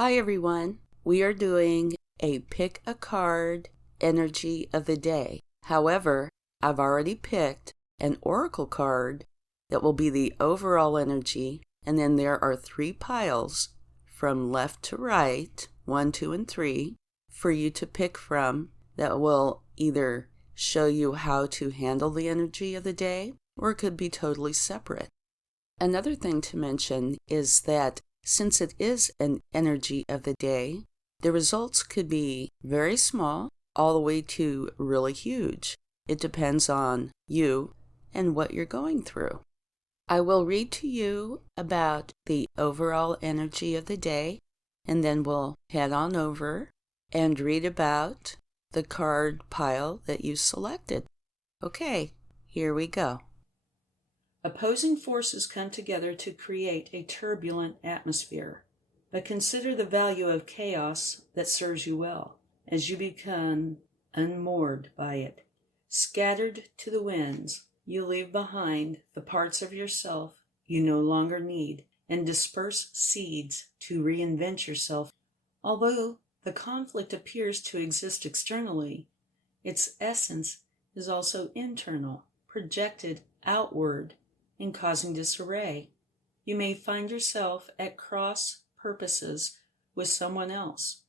Hi everyone. We are doing a pick a card energy of the day. However, I've already picked an oracle card that will be the overall energy, and then there are 3 piles from left to right, 1, 2, and 3, for you to pick from that will either show you how to handle the energy of the day, or it could be totally separate. Another thing to mention is that since it is an energy of the day, the results could be very small all the way to really huge. It depends on you and what you're going through. I will read to you about the overall energy of the day, and then we'll head on over and read about the card pile that you selected. Okay, here we go. Opposing forces come together to create a turbulent atmosphere. But consider the value of chaos that serves you well, as you become unmoored by it. Scattered to the winds, you leave behind the parts of yourself you no longer need and disperse seeds to reinvent yourself. Although the conflict appears to exist externally, its essence is also internal, projected outward, in causing disarray. You may find yourself at cross purposes with someone else,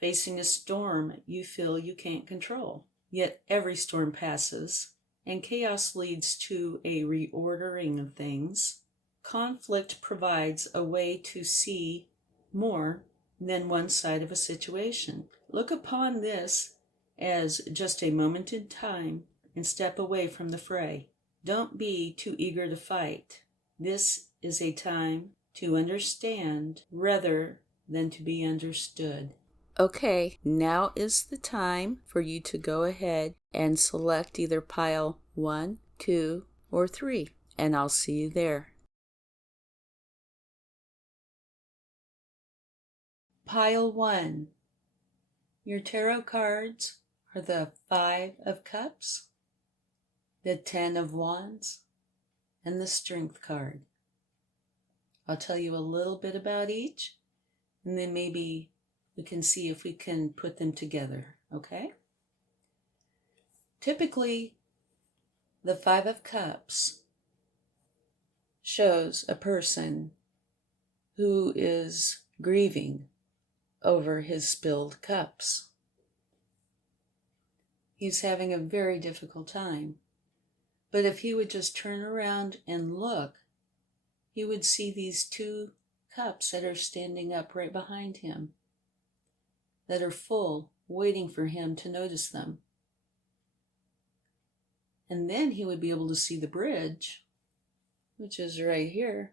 facing a storm you feel you can't control. Yet every storm passes, and chaos leads to a reordering of things. Conflict provides a way to see more than one side of a situation. Look upon this as just a moment in time and step away from the fray. Don't be too eager to fight. This is a time to understand rather than to be understood. Okay, now is the time for you to go ahead and select either pile 1, 2, or 3, and I'll see you there. Pile 1. Your tarot cards are the 5 of Cups, the 10 of Wands, and the Strength card. I'll tell you a little bit about each, and then maybe we can see if we can put them together, okay? Typically, the 5 of Cups shows a person who is grieving over his spilled cups. He's having a very difficult time. But if he would just turn around and look, he would see these 2 cups that are standing up right behind him, that are full, waiting for him to notice them. And then he would be able to see the bridge, which is right here,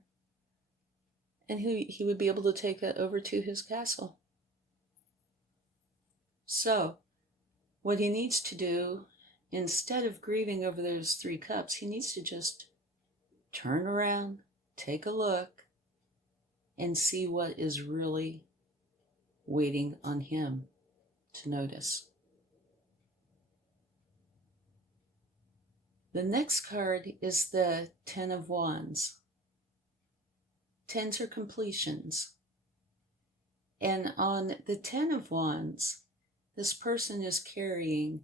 and he would be able to take it over to his castle. So, what he needs to do, instead of grieving over those 3 cups, he needs to just turn around, take a look, and see what is really waiting on him to notice. The next card is the 10 of Wands. 10s are completions. And on the 10 of Wands, this person is carrying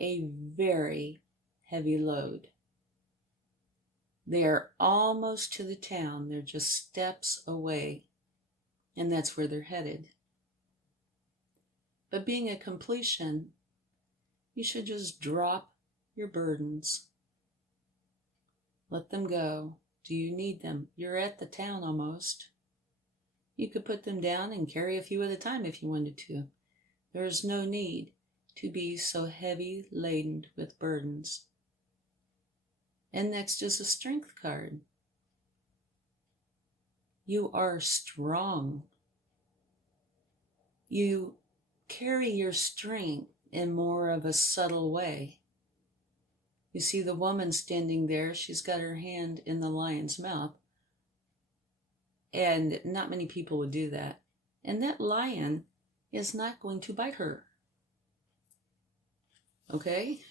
a very heavy load. They are almost to the town. They're just steps away, and that's where they're headed. But being a completion, you should just drop your burdens. Let them go. Do you need them? You're at the town almost. You could put them down and carry a few at a time if you wanted to. There is no need to be so heavy laden with burdens. And next is a Strength card. You are strong. You carry your strength in more of a subtle way. You see the woman standing there. She's got her hand in the lion's mouth. And not many people would do that. And that lion is not going to bite her. Okay?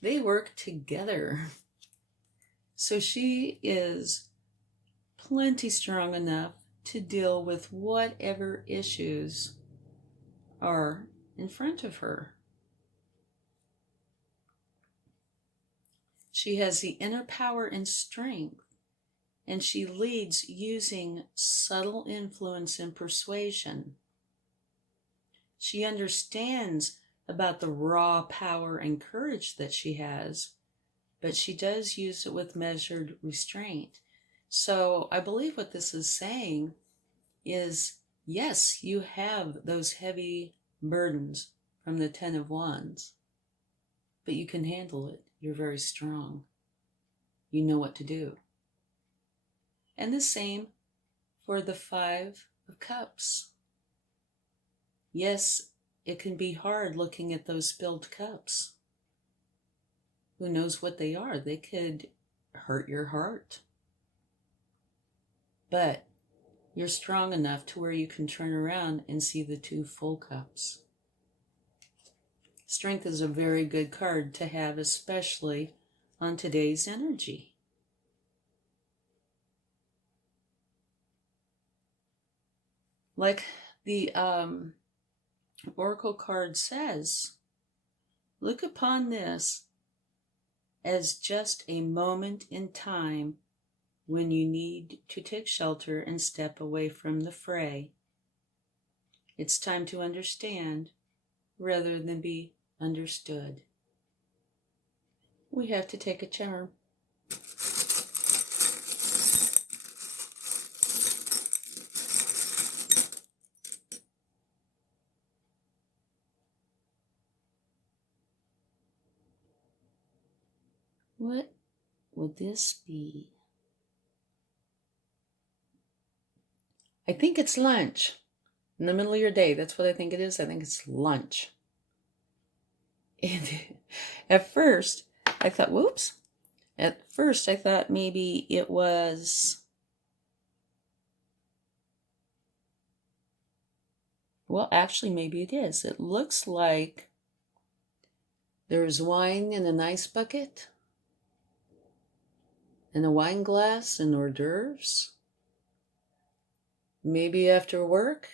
They work together. So she is plenty strong enough to deal with whatever issues are in front of her. She has the inner power and strength, and she leads using subtle influence and persuasion. She understands about the raw power and courage that she has, but she does use it with measured restraint. So I believe what this is saying is, yes, you have those heavy burdens from the Ten of Wands, but you can handle it. You're very strong. You know what to do. And the same for the Five of Cups. Yes, it can be hard looking at those spilled cups. Who knows what they are? They could hurt your heart. But you're strong enough to where you can turn around and see the two full cups. Strength is a very good card to have, especially on today's energy. Like the Oracle card says, look upon this as just a moment in time when you need to take shelter and step away from the fray. It's time to understand rather than be understood. We have to take a charm. What would this be? I think it's lunch. In the middle of your day, that's what I think it is. I think it's lunch. And at first, I thought, whoops. At first, I thought maybe it was, well, actually, maybe it is. It looks like there's wine in an ice bucket, and a wine glass, and hors d'oeuvres. Maybe after work,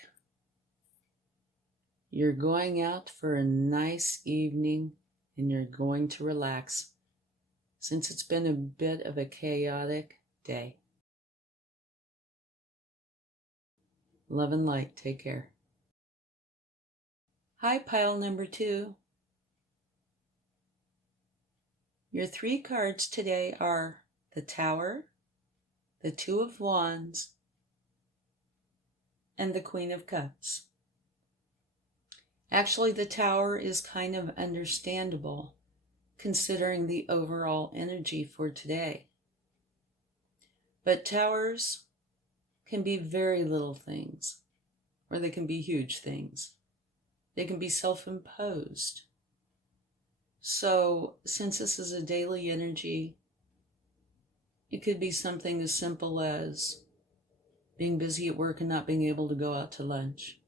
you're going out for a nice evening and you're going to relax, since it's been a bit of a chaotic day. Love and light. Take care. Hi, pile number 2. Your 3 cards today are the Tower, the Two of Wands, and the Queen of Cups. Actually, the Tower is kind of understandable considering the overall energy for today. But towers can be very little things, or they can be huge things. They can be self-imposed. So, since this is a daily energy, it could be something as simple as being busy at work and not being able to go out to lunch.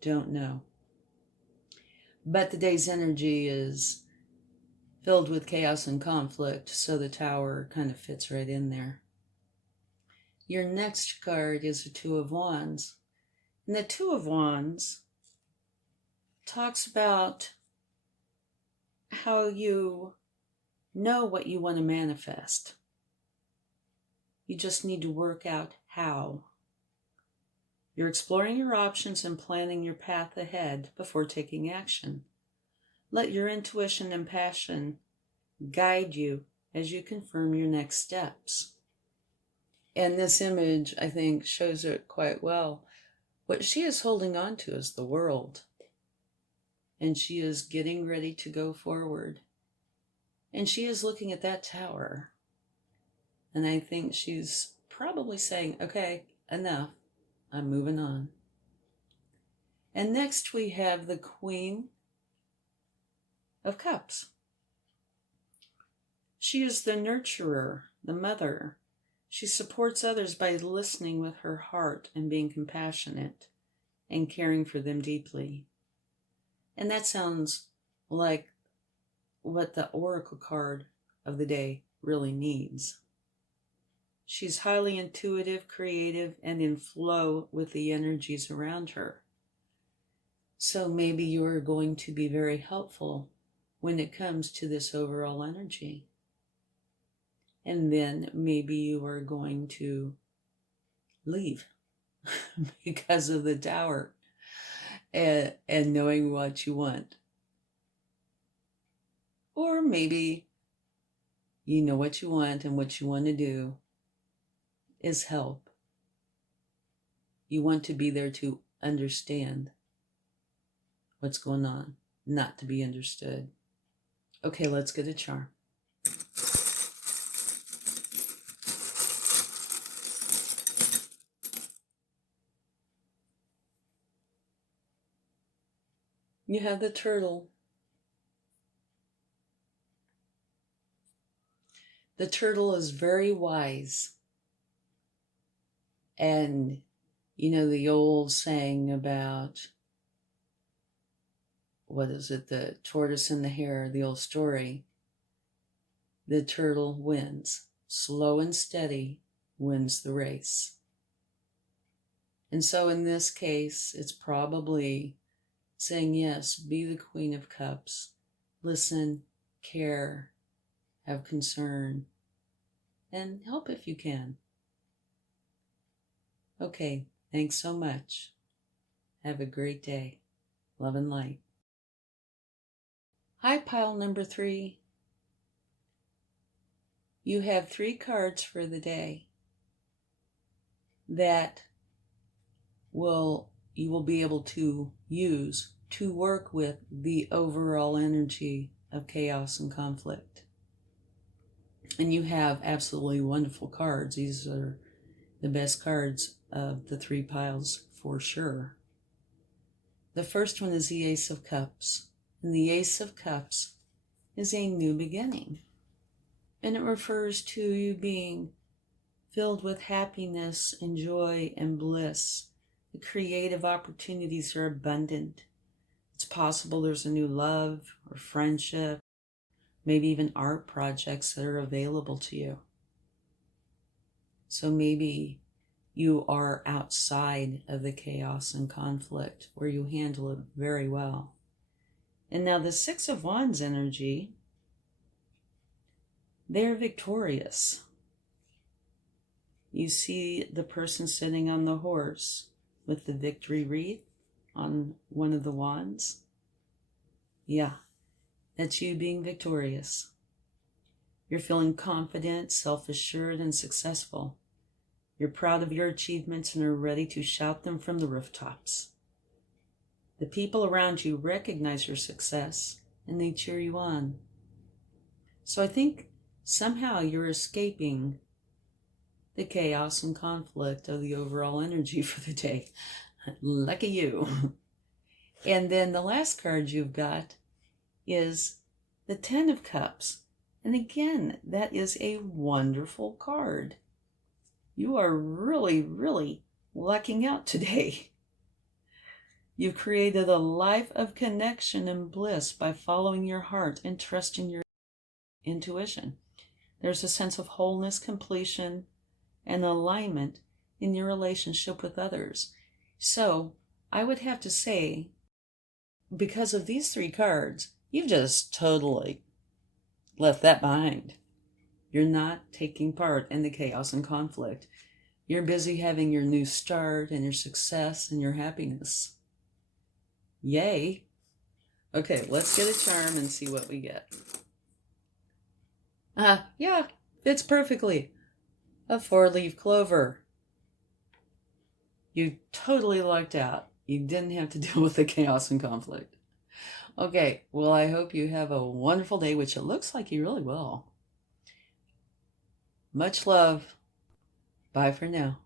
Don't know. But the day's energy is filled with chaos and conflict, so the Tower kind of fits right in there. Your next card is the Two of Wands. And the Two of Wands talks about how you know what you want to manifest. You just need to work out how. You're exploring your options and planning your path ahead before taking action. Let your intuition and passion guide you as you confirm your next steps. And this image, I think, shows it quite well. What she is holding on to is the world. And she is getting ready to go forward. And she is looking at that tower. And I think she's probably saying, okay, enough. I'm moving on. And next we have the Queen of Cups. She is the nurturer, the mother. She supports others by listening with her heart and being compassionate and caring for them deeply. And that sounds like what the Oracle card of the day really needs. She's highly intuitive, creative, and in flow with the energies around her. So maybe you are going to be very helpful when it comes to this overall energy. And then maybe you are going to leave because of the Tower and knowing what you want. Or maybe you know what you want, and what you want to do is help. You want to be there to understand what's going on, not to be understood. Okay, let's get a charm. You have the turtle. The turtle is very wise. And you know the old saying about, what is it, the tortoise and the hare, the old story. The turtle wins. Slow and steady wins the race. And so in this case, it's probably saying, yes, be the Queen of Cups. Listen, care, have concern, and help if you can. Okay, thanks so much. Have a great day. Love and light. Hi, pile number 3. You have 3 cards for the day that you will be able to use to work with the overall energy of chaos and conflict. And you have absolutely wonderful cards. These are the best cards of the 3 piles for sure. The first one is the Ace of Cups. And the Ace of Cups is a new beginning. And it refers to you being filled with happiness and joy and bliss. The creative opportunities are abundant. It's possible there's a new love or friendship, maybe even art projects that are available to you. So maybe you are outside of the chaos and conflict where you handle it very well. And now the 6 of Wands energy, they're victorious. You see the person sitting on the horse with the victory wreath on one of the wands. Yeah, that's you being victorious. You're feeling confident, self-assured, and successful. You're proud of your achievements and are ready to shout them from the rooftops. The people around you recognize your success and they cheer you on. So I think somehow you're escaping the chaos and conflict of the overall energy for the day. Lucky you. And then the last card you've got is the 10 of Cups. And again, that is a wonderful card. You are really, really lucking out today. You've created a life of connection and bliss by following your heart and trusting your intuition. There's a sense of wholeness, completion, and alignment in your relationship with others. So I would have to say, because of these 3 cards, you've just totally left that behind. You're not taking part in the chaos and conflict. You're busy having your new start and your success and your happiness. Yay. Okay, let's get a charm and see what we get. Yeah, fits perfectly. A 4-leaf clover. You totally lucked out. You didn't have to deal with the chaos and conflict. Okay, well, I hope you have a wonderful day, which it looks like you really will. Much love. Bye for now.